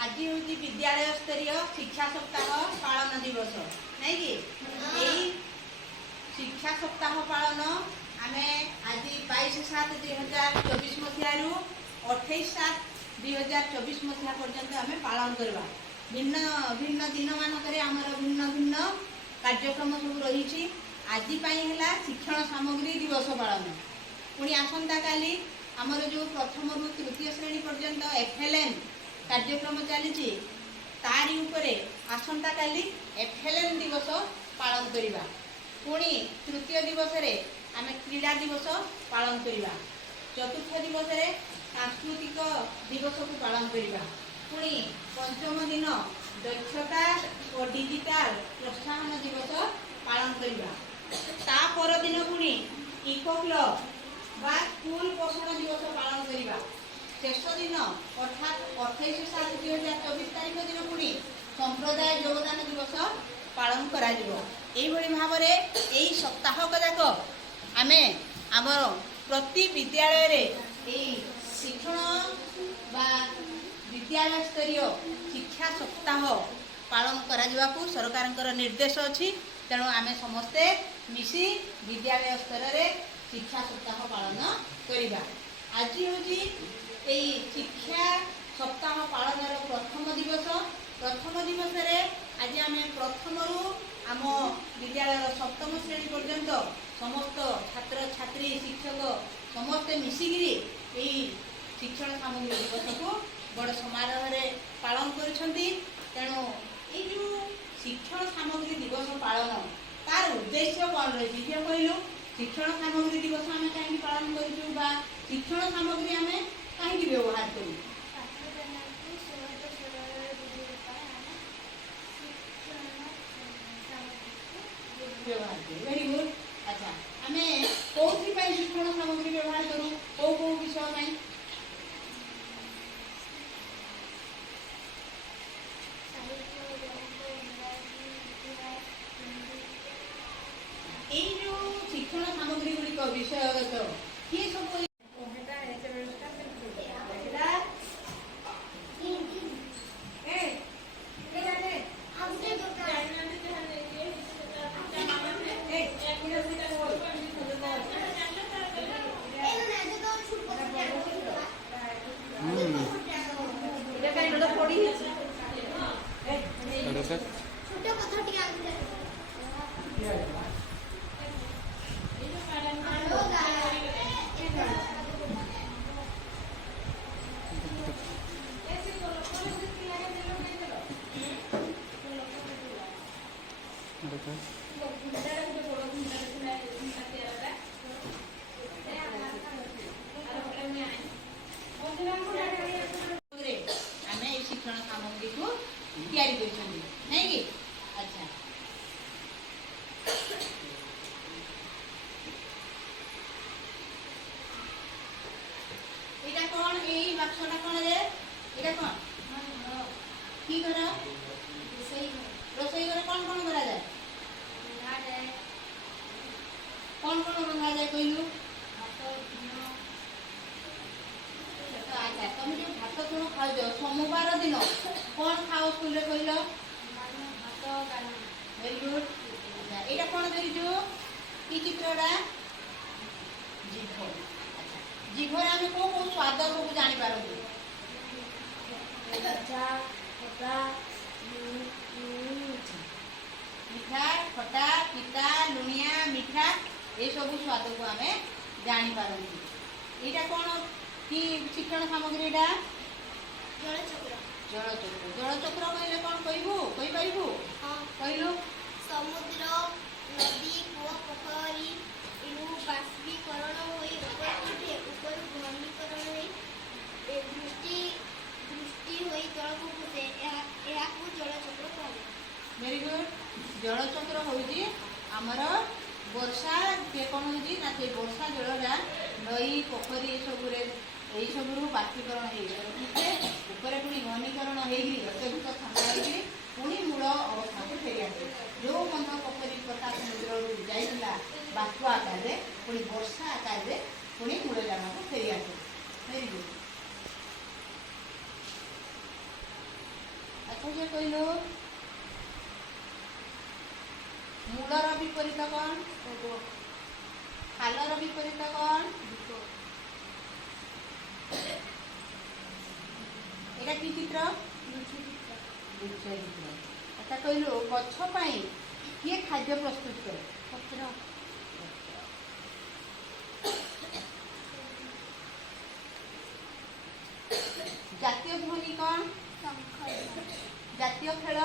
आज हूँ विद्यालय स्तरीय शिक्षा सप्ताह पालन दिवस नहीं कि यही शिक्षा सप्ताह पालन आम आज 22/7/2024 मसीह 28/7/2024 मसीहा पर्यंत आम पालन करवा भिन्न भिन्न दिन मानक आमर भिन्न भिन्न कार्यक्रम सब रही। आज है शिक्षण सामग्री दिवस पालन पुणी आसंता काली आमर जो प्रथम रु तृतीय श्रेणी पर्यंत FLN कार्यक्रम चली तारी उपरे आसंता काली FLN दिवस पालन करवा। पुणी तृतीय दिवस रे आमे क्रीड़ा दिवस पालन करवा। चतुर्थ दिवस रे सांस्कृतिक दिवस को पालन करवा। पुणी पंचम दिन दक्षता और डिजिटल प्रोत्साहन दिवस पालन करवा। ता पर दिन पुणी इको क्लब बा स्कूल पोषण दिवस पालन करवा। शेष दिन अर्थात 28/7/2024 तारीख दिन पुणी संप्रदाय योगदान दिवस पालन करा भाव में सप्ताहक जाक आम आमर प्रति विद्यालय रे शिक्षण बा विद्यालय स्तरीय शिक्षा सप्ताह पालन करा सरकार निर्देश अच्छी। तेणु आम समस्ते मिसी विद्यालय स्तर रे शिक्षा सप्ताह पालन करवा। आज हूँ शिक्षा सप्ताह पालन प्रथम दिवस। प्रथम दिवस रे आज आम प्रथम रु आम विद्यालय सप्तम श्रेणी पर्यंत समस्त छात्र छात्री शिक्षक समस्ते मिसिकी शिक्षण सामग्री दिवस को बड़ समारोह रे पालन करुछंती। तेणु ये शिक्षण सामग्री दिवस पालन तार उद्देश्य कौन रही कहलु शिक्षण सामग्री दिवस आम कहीं पालन करूँ बा शिक्षण सामग्री आम कहीं व्यवहार करूँ वेरी गुड। अच्छा आम कौन शिक्षण सामग्री व्यवहार करूँ कौ विषय शिक्षण सामग्री गुड़िक विषयगत किए सब शिक्षण सामग्री को तैयारी नहीं कि। अच्छा ये कौन यही बाक्सटा कौन रे ये कौन कि घर रोसई घर कौन कौन करा जाए कौन कौन रंधा जाए कहलु। अच्छा तुम जो भात तुम खाओ सोमवार दिन कौन खाओ स्कूल रे कहल वेरी गुड। यहाँ कौन देखु कि चित्रटा जीभ। अच्छा जीभर आम कौ कौ स्वाद सब जापर मिठा खटा पिता लुणिया मिठा ये सब स्वाद को आम जापर। यहाँ कौन कि शिक्षण सामग्री जलचक्र जलचक्र जलचक्र कहले कौन कहबू कहि पारिबू कहलु समुद्र नदी कुआ पोखरी इनु बाष्पीकरण होई ऊपर घनीकरण होई दृष्टि होई तळकु खुसे याकु जलचक्र कहले। Very good. जलचक्र होई हमर वर्षा के कौन होती ना से वर्षा जलरा नई पोखरी यही सबू बाष्पीकरण होपर पुणी घनीकरण अत्यधिक ठंडा पुणी मूल अवस्था को फेरी आसे जो मन पोखरी कटा समुद्र जाइला बाष्प आकार पुणी वर्षा आकार पुणी मूल जगह को फेरी आसे। Very good. ପଛେ କହିଲୁ ମୂଳର ବିପରୀତ କ'ଣ? ଖାଲର ବିପରୀତ କ'ଣ? এটা কি চিত্র? বৃক্ষ চিত্র। আচ্ছা কইলু গছ পাই কিଏ খাদ্য প্রস্তুত করে? পତ୍ର। জাতীয় ধ্বনি କ'ଣ? জাতীয় খেল?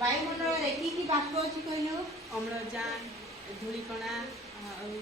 ବାୟୁମଣ୍ଡଳରେ କି କି ବାଷ୍ପ ଅଛି କହିଲୁ? ଅମ୍ଳଜାନ, ଧୂଳିକଣା ଆଉ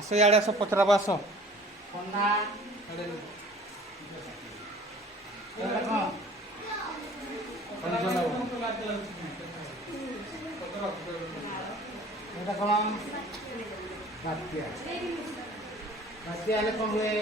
ଆସ ଇଆଡ଼େ ଆସ ପଚରାବ ଆସ এটা କ'ଣ ବାତ୍ୟା ବାତ୍ୟା ହେଲେ କ'ଣ ହୁଏ?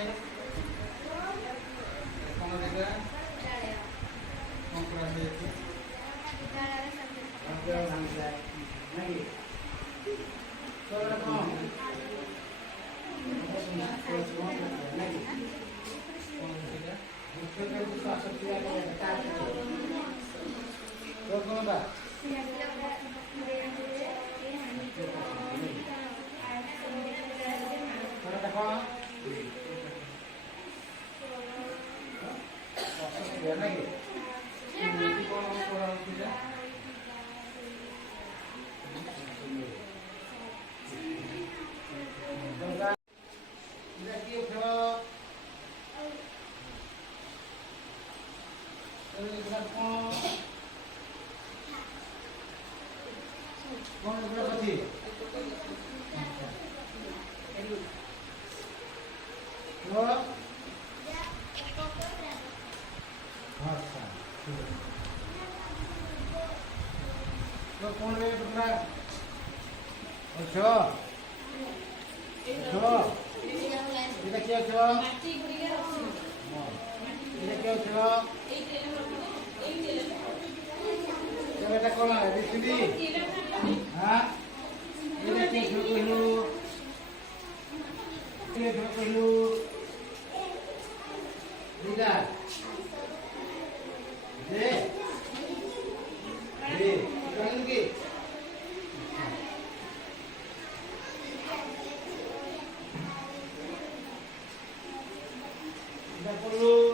ଏଇଟା ପଢ଼ିଲୁ